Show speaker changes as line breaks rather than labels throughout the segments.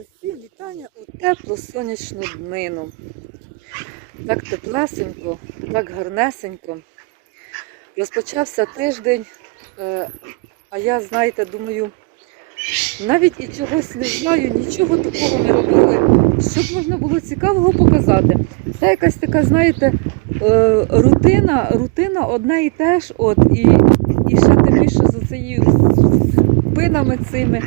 Усі вітання у теплу сонячну днину. Так теплесенько, так гарнесенько. Розпочався тиждень, е, а я, знаєте, думаю, навіть і чогось не знаю, нічого такого не робили, щоб можна було цікавого показати. Це якась така, знаєте, е, рутина, рутина одне і те ж, от, і, і ще тим більше за цією спинами цими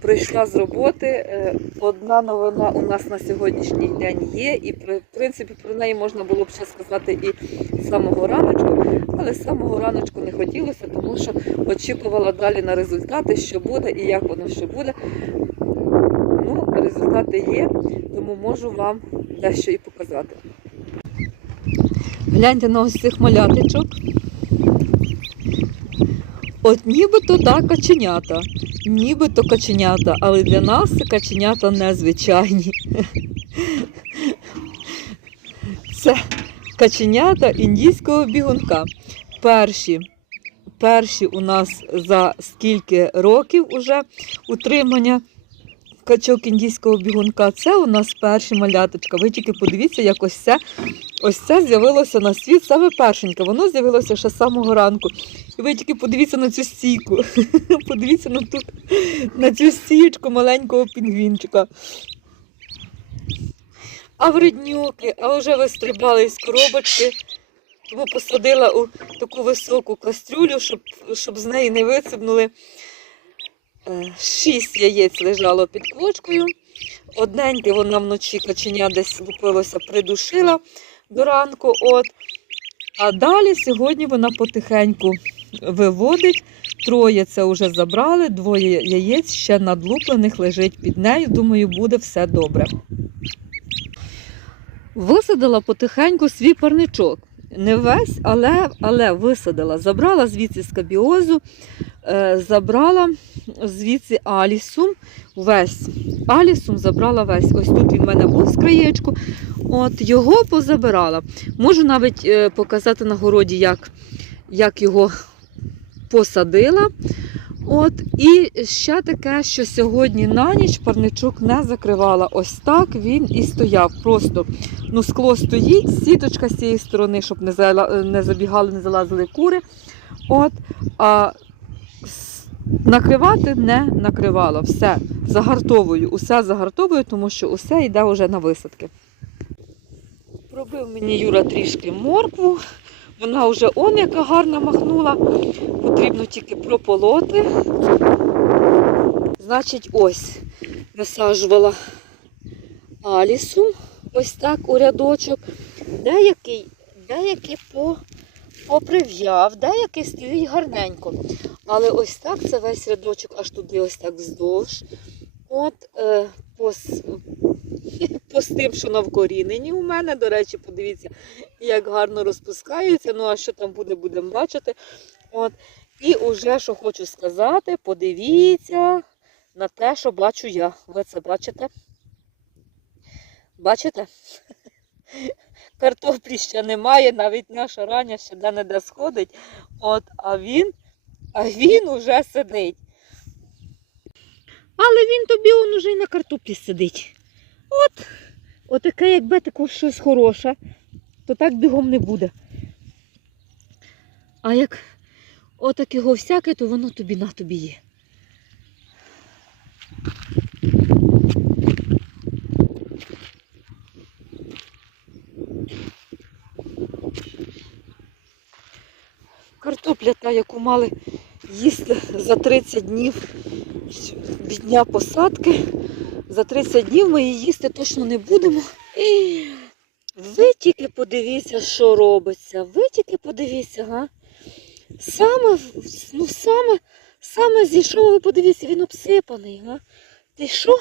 прийшла з роботи. Е, Одна новина у нас на сьогоднішній день є, і в принципі про неї можна було б ще сказати і з самого раночку, але з самого раночку не хотілося, тому що очікувала далі на результати, що буде і як воно що буде. Ну, результати є, тому можу вам дещо і показати. Гляньте на ось цих малятичок. От нібито так каченята, нібито каченята, але для нас каченята незвичайні. Це каченята індійського бігунка. Перші, перші у нас за скільки років уже утримання качок індійського бігунка. Це у нас перші маляточка. Ви тільки подивіться, як ось це, ось це з'явилося на світ саме першеньке. Воно з'явилося ще з самого ранку. І ви тільки подивіться на цю стійку. Подивіться на, тут, на цю стієчку маленького пінгвінчика. А вреднюки, а вже вистрибали з коробочки. Тому посадила у таку високу кастрюлю, щоб, щоб з неї не висипнули. Е, Шість яєць лежало під квочкою. Одненьке вона вночі каченя десь лупилося, придушила до ранку. От. А далі сьогодні вона потихеньку виводить. Троє це вже забрали, двоє яєць ще надлуплених лежить під нею. Думаю, буде все добре. Висадила потихеньку свій парничок. Не весь, але, але висадила. Забрала звідси скабіозу, е, забрала звідси алісум весь. Алісум забрала весь. Ось тут він в мене був з краєчку. От його позабирала. Можу навіть е, показати на городі, як, як його посадила. От, і ще таке, що сьогодні на ніч парничок не закривала. Ось так він і стояв. Просто ну, скло стоїть, сіточка з цієї сторони, щоб не, зала- не забігали, не залазили кури. От, а накривати не накривала. Все загартовую, усе загартовую, тому що усе йде вже на висадки. Пробив мені Юра трішки моркву. Вона вже он яка гарна махнула. Потрібно тільки прополоти. Значить, ось висаджувала алісу, ось так у рядочок. Деякий, деякий по, поприв'яв, деякий стоїть гарненько. Але ось так це весь рядочок, аж туди ось так вздовж. От е, по, по з тим, що на вкоріненні у мене, до речі, подивіться, як гарно розпускаються. Ну, а що там буде, будемо бачити. От. І уже, що хочу сказати, подивіться на те, що бачу я. Ви це бачите? Бачите? Картоплі ще немає, навіть наша рання ще де не де сходить. От, а він, а він уже сидить. Але він тобі он уже й на картоплі сидить. От, отаке, якби таке щось хороше, то так бігом не буде. А як отак його всяке, то воно тобі на тобі є. Картопля та, яку мали їсти за 30 днів від дня посадки. За 30 днів ми її їсти точно не будемо. Ви тільки подивіться, що робиться. Ви тільки подивіться, га? Саме, ну саме, саме зійшов, ви подивіться, він обсипаний, га? Ти що?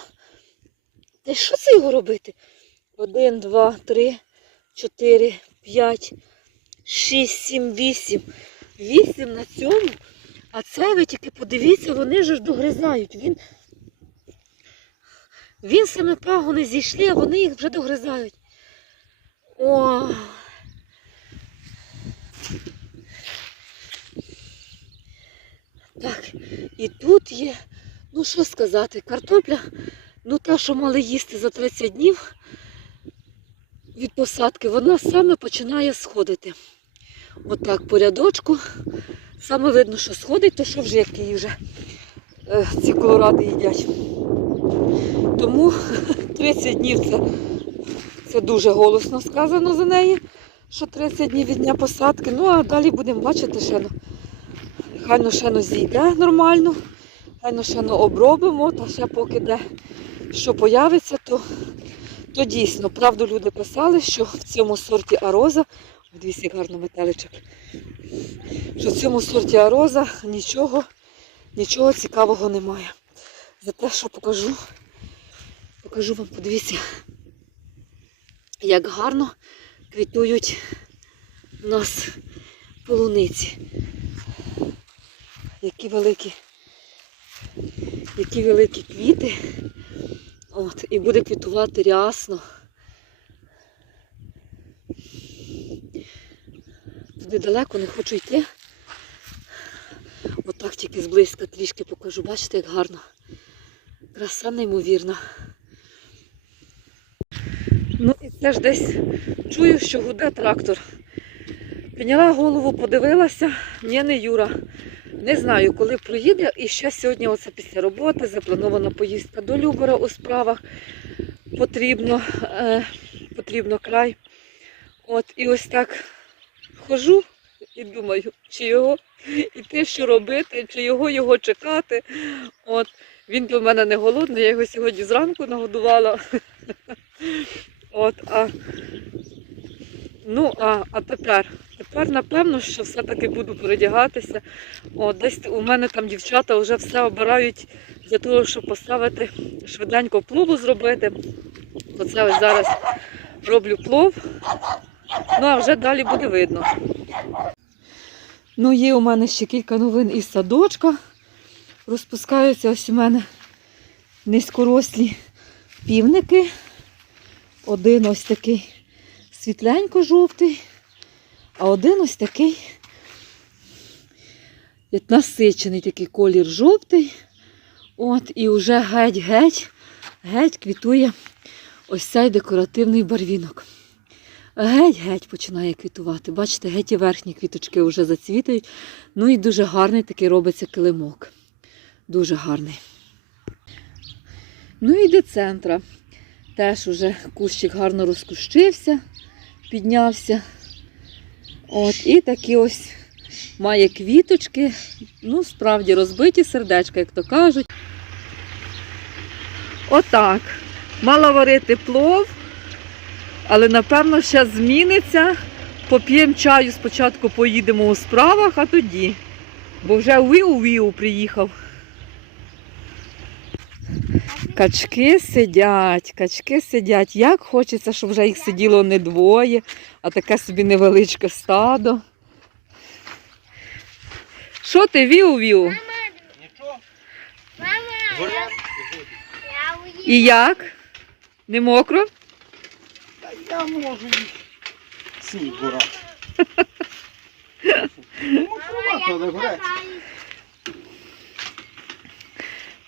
Ти що це його робити? Один, два, три, чотири, п'ять, шість, сім, вісім. Вісім на цьому. А це ви тільки подивіться, вони ж догризають. Він, він саме пагони зійшли, а вони їх вже догризають. О. Так, і тут є, ну що сказати, картопля Ну, та, що мали їсти за 30 днів від посадки, вона саме починає сходити. Отак по рядочку. Саме видно, що сходить, то що вже які вже е, ці колоради їдять. Тому 30 днів це, це дуже голосно сказано за неї, що 30 днів від дня посадки. Ну а далі будемо бачити ну, Хай ну ще ну зійде нормально, хай ну ще обробимо, та ще поки де що появиться, то, то дійсно, правду люди писали, що в цьому сорті ароза, дивіться, як гарно метеличок, що в цьому сорті ароза нічого, нічого цікавого немає. За те, що покажу, покажу вам, подивіться, як гарно квітують у нас полуниці. Які великі, які великі квіти. От, і буде квітувати рясно. Туди далеко не хочу йти. Отак тільки зблизька трішки покажу. Бачите, як гарно. Краса неймовірна. Ну і це ж десь чую, що гуде трактор. Підняла голову, подивилася. Ні, не Юра. Не знаю, коли проїде. І ще сьогодні, оце після роботи, запланована поїздка до Любора у справах. Потрібно, е, потрібно край. От і ось так хожу і думаю, чи його іти, що робити, чи його його чекати. От він до мене не голодний, я його сьогодні зранку нагодувала. От, а, ну, а, а тепер? Тепер, напевно, що все-таки буду передягатися. О, десь у мене там дівчата вже все обирають для того, щоб поставити швиденько плову зробити. Оце ось зараз роблю плов. Ну, а вже далі буде видно. Ну, є у мене ще кілька новин із садочка. Розпускаються ось у мене низькорослі півники. Один ось такий світленько-жовтий, а один ось такий насичений такий колір жовтий. От, і вже геть-геть, геть квітує ось цей декоративний барвінок. Геть-геть починає квітувати. Бачите, геть і верхні квіточки вже зацвітають. Ну і дуже гарний такий робиться килимок. Дуже гарний. Ну і до центра. Теж уже кущик гарно розкущився, піднявся. От, і такі ось має квіточки. Ну, справді розбиті сердечка, як то кажуть. Отак. Мала варити плов, але напевно ще зміниться. Поп'ємо чаю, спочатку поїдемо у справах, а тоді. Бо вже Віу-Віу приїхав. Качки сидять, качки сидять. Як хочеться, щоб вже їх сиділо не двоє, а таке собі невеличке стадо. Що ти
уїду.
І як? Не мокро?
Я можу їх сніг
я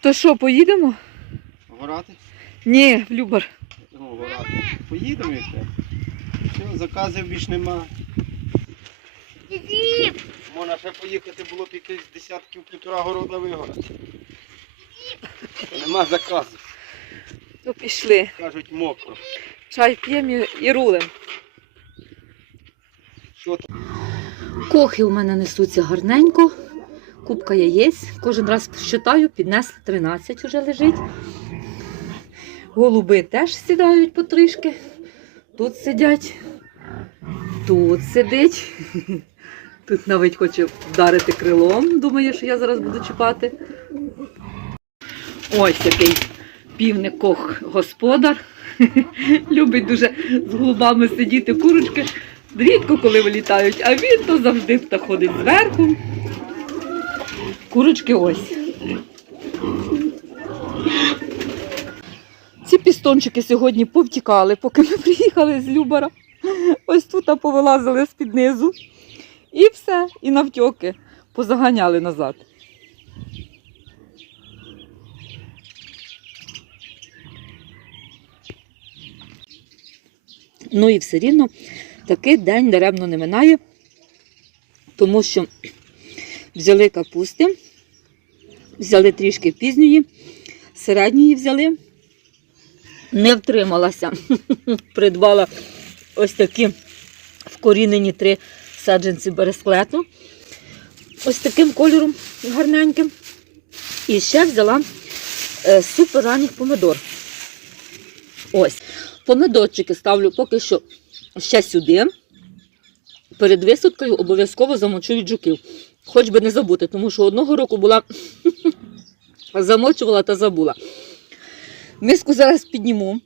То що, поїдемо?
Горати?
Ні, Любар.
Ну, горати. Поїдемо і все. Заказів більш нема. Можна ще поїхати, було б якихось десятків півтора города вигорати. Нема заказів.
То пішли.
Кажуть, мокро.
Чай п'ємо і- і рулем. Кохи у мене несуться гарненько. Кубка яєць. Кожен раз считаю, піднесли 13 вже лежить. Голуби теж сідають потрішки. Тут сидять. Тут сидить. Тут навіть хоче вдарити крилом. Думає, що я зараз буду чіпати. Ось який півник кох господар. Любить дуже з голубами сидіти курочки. Рідко коли вилітають, а він то завжди ходить зверху. Курочки ось. Ці пістончики сьогодні повтікали, поки ми приїхали з Любара. Ось тут повилазили з-під низу. І все, і навтьоки позаганяли назад. Ну і все рівно такий день даремно не минає, тому що взяли капусти, взяли трішки пізньої, середньої взяли, не втрималася, придбала ось такі вкорінені три саджанці бересклету. Ось таким кольором гарненьким. І ще взяла е, супер ранніх помидор. Ось. Помидорчики ставлю поки що ще сюди. Перед висадкою обов'язково замочують жуків. Хоч би не забути, тому що одного року була замочувала та забула. Миску зараз підніму,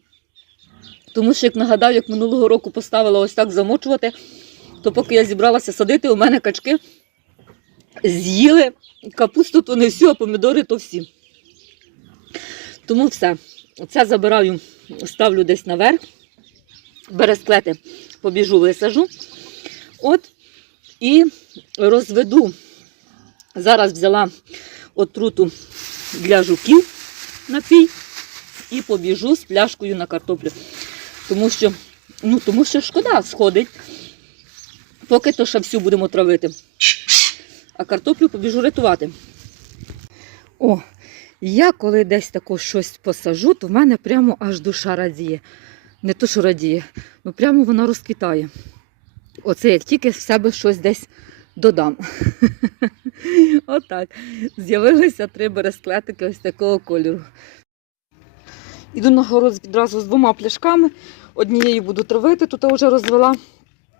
тому що, як нагадаю, як минулого року поставила ось так замочувати, то поки я зібралася садити, у мене качки з'їли капусту, то не всю, а помідори то всі. Тому все. Це забираю, ставлю десь наверх. Бересклети побіжу, висажу. От і розведу. Зараз взяла отруту для жуків напій і побіжу з пляшкою на картоплю. Тому що, ну, тому що шкода сходить. Поки то ще всю будемо травити. А картоплю побіжу рятувати. О, я коли десь тако щось посажу, то в мене прямо аж душа радіє. Не то, що радіє, ну прямо вона розквітає. Оце як тільки в себе щось десь додам. Отак. З'явилися три бересклетики ось такого кольору. Іду на город відразу з двома пляшками. Однією буду травити, тут я вже розвела.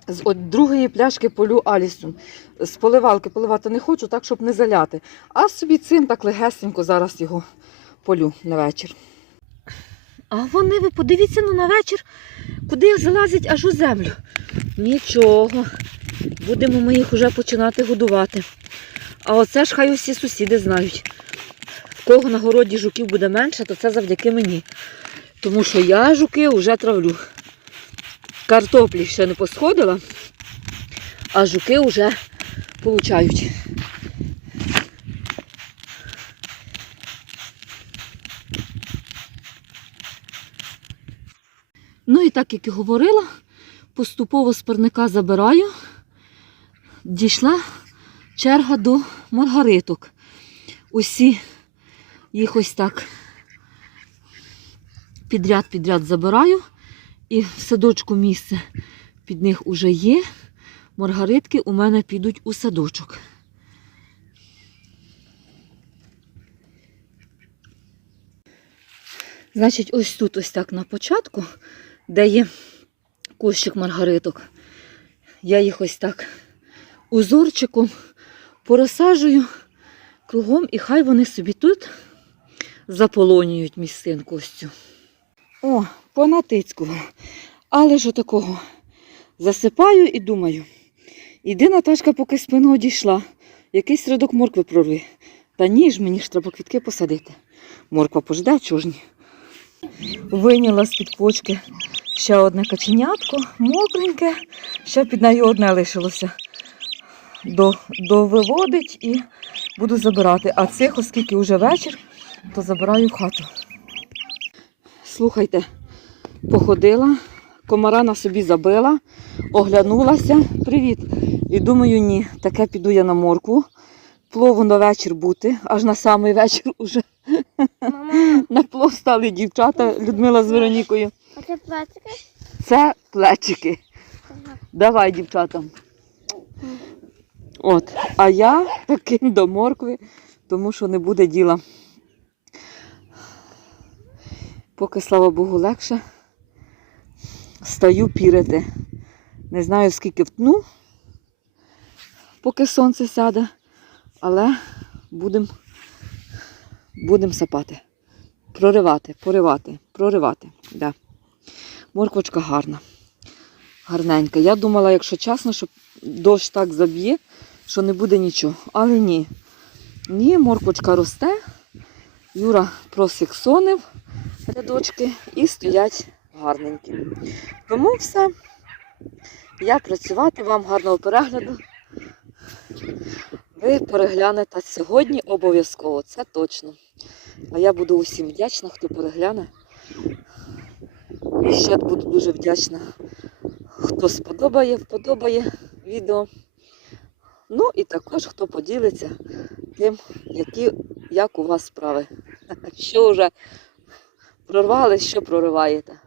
З от другої пляшки полю Алісу. З поливалки поливати не хочу, так, щоб не заляти. А собі цим так легесенько зараз його полю на вечір. А вони, ви подивіться ну, на вечір, куди залазять аж у землю. Нічого. Будемо ми їх вже починати годувати. А оце ж хай усі сусіди знають. В кого на городі жуків буде менше, то це завдяки мені. Тому що я жуки вже травлю. Картоплі ще не посходила, а жуки вже получають. Ну і так, як і говорила, поступово з парника забираю. Дійшла черга до маргариток. Усі їх ось так підряд-підряд забираю. І в садочку місце під них уже є. Маргаритки у мене підуть у садочок. Значить, ось тут, ось так на початку, де є кущик маргариток, я їх ось так узорчиком порозсаджую кругом, і хай вони собі тут заполонюють місцинку ось цю. О, понатицького. Але ж отакого засипаю і думаю. Іди, Наташка, поки спину одійшла. Якийсь рядок моркви прорви. Та ні ж мені ж треба квітки посадити. Морква пожде, чого ж ні. З-під почки ще одне каченятко, мокреньке, ще під нею одне лишилося. До, довиводить і буду забирати. А цих, оскільки вже вечір, то забираю в хату. Слухайте, походила, комара на собі забила, оглянулася. Привіт. І думаю, ні, таке піду я на моркву. Плову на вечір бути, аж на самий вечір уже
Мама,
на плов стали дівчата Людмила з Веронікою.
а це платики?
Це плечики. Давай, дівчатам. От. А я таки до моркви, тому що не буде діла. Поки, слава Богу, легше. Стаю пірити. Не знаю, скільки втну, поки сонце сяде, але будемо будем сапати. Проривати, поривати, проривати. Да. Морквочка гарна. Гарненька. Я думала, якщо чесно, що дощ так заб'є, що не буде нічого. Але ні. Ні, морквочка росте. Юра просексонив рядочки і стоять гарненькі. Тому все. Я працювати, вам гарного перегляду. Ви переглянете сьогодні обов'язково, це точно. А я буду усім вдячна, хто перегляне. І ще буду дуже вдячна хто сподобає, вподобає відео. Ну і також хто поділиться тим, які, як у вас справи. Що вже прорвали, що прориваєте.